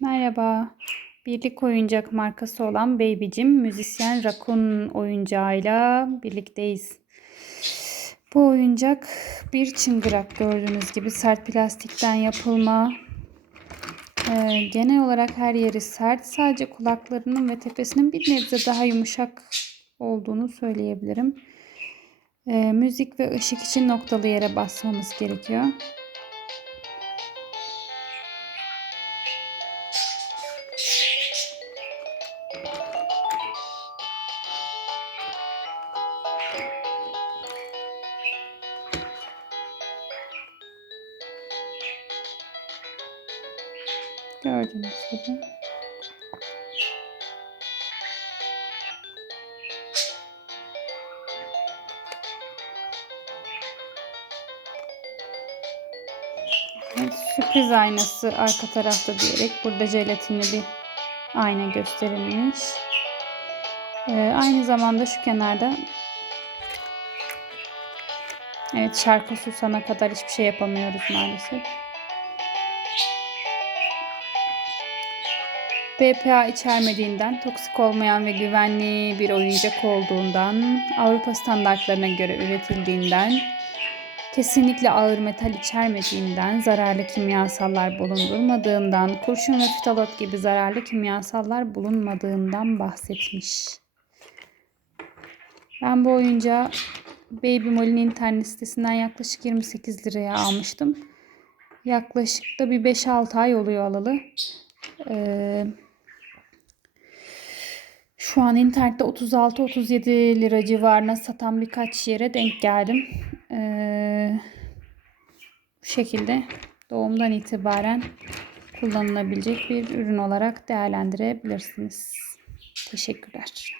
Merhaba. Birlik oyuncak markası olan Babycim müzisyen Rakun oyuncağıyla birlikteyiz. Bu oyuncak bir çıngırak gördüğünüz gibi sert plastikten yapılma. Ee, genel olarak her yeri sert. Sadece kulaklarının ve tepesinin bir nebze daha yumuşak olduğunu söyleyebilirim. Ee, müzik ve ışık için noktalı yere basmamız gerekiyor. Gördüğünüz gibi. Sürpriz aynası arka tarafta diyerek burada jelatinli bir ayna gösterilmiş. Ee, aynı zamanda şu kenarda Evet şarkı susana kadar hiçbir şey yapamıyoruz maalesef. BPA içermediğinden, toksik olmayan ve güvenli bir oyuncak olduğundan, Avrupa standartlarına göre üretildiğinden, kesinlikle ağır metal içermediğinden, zararlı kimyasallar bulundurmadığından, kurşun ve fitalot gibi zararlı kimyasallar bulunmadığından bahsetmiş. Ben bu oyuncağı Baby Molly'nin internet sitesinden yaklaşık 28 liraya almıştım. Yaklaşık da bir 5-6 ay oluyor alalı. Ee, şu an internette 36-37 lira civarına satan birkaç yere denk geldim. Ee, bu şekilde doğumdan itibaren kullanılabilecek bir ürün olarak değerlendirebilirsiniz. Teşekkürler.